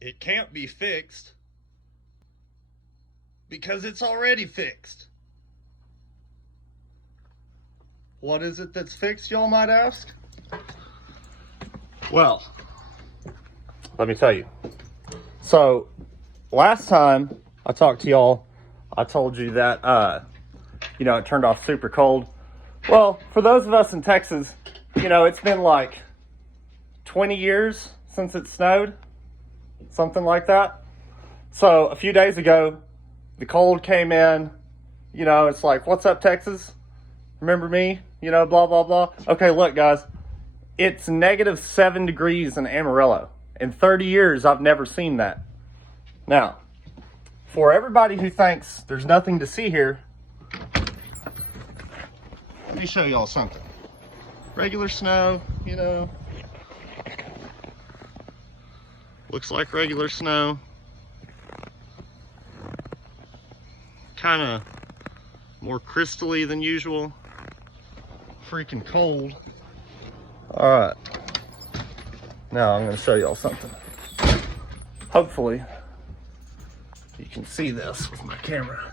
it can't be fixed because it's already fixed. What is it that's fixed, y'all might ask? Well, let me tell you. So, last time I talked to y'all, I told you that, you know, it turned off super cold. Well, for those of us in Texas, you know, it's been like 20 years since it snowed, something like that. So, a few days ago, the cold came in, you know, it's like, what's up, Texas? Remember me? You know, blah, blah, blah. Okay, look, guys. It's -7 degrees in Amarillo. In 30 years, I've never seen that. Now, for everybody who thinks there's nothing to see here, let me show y'all something. Regular snow, you know. Looks like regular snow. Kind of more crystally than usual. Freaking cold. All right. Now I'm going to show y'all something. Hopefully you can see this with my camera.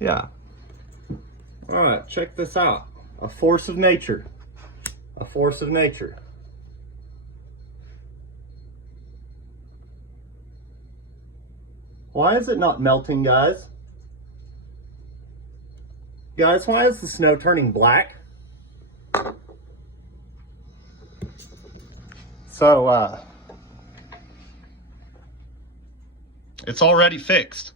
Yeah. All right, check this out. A force of nature. A force of nature. Why is it not melting, guys? Guys, why is the snow turning black? So, it's already fixed.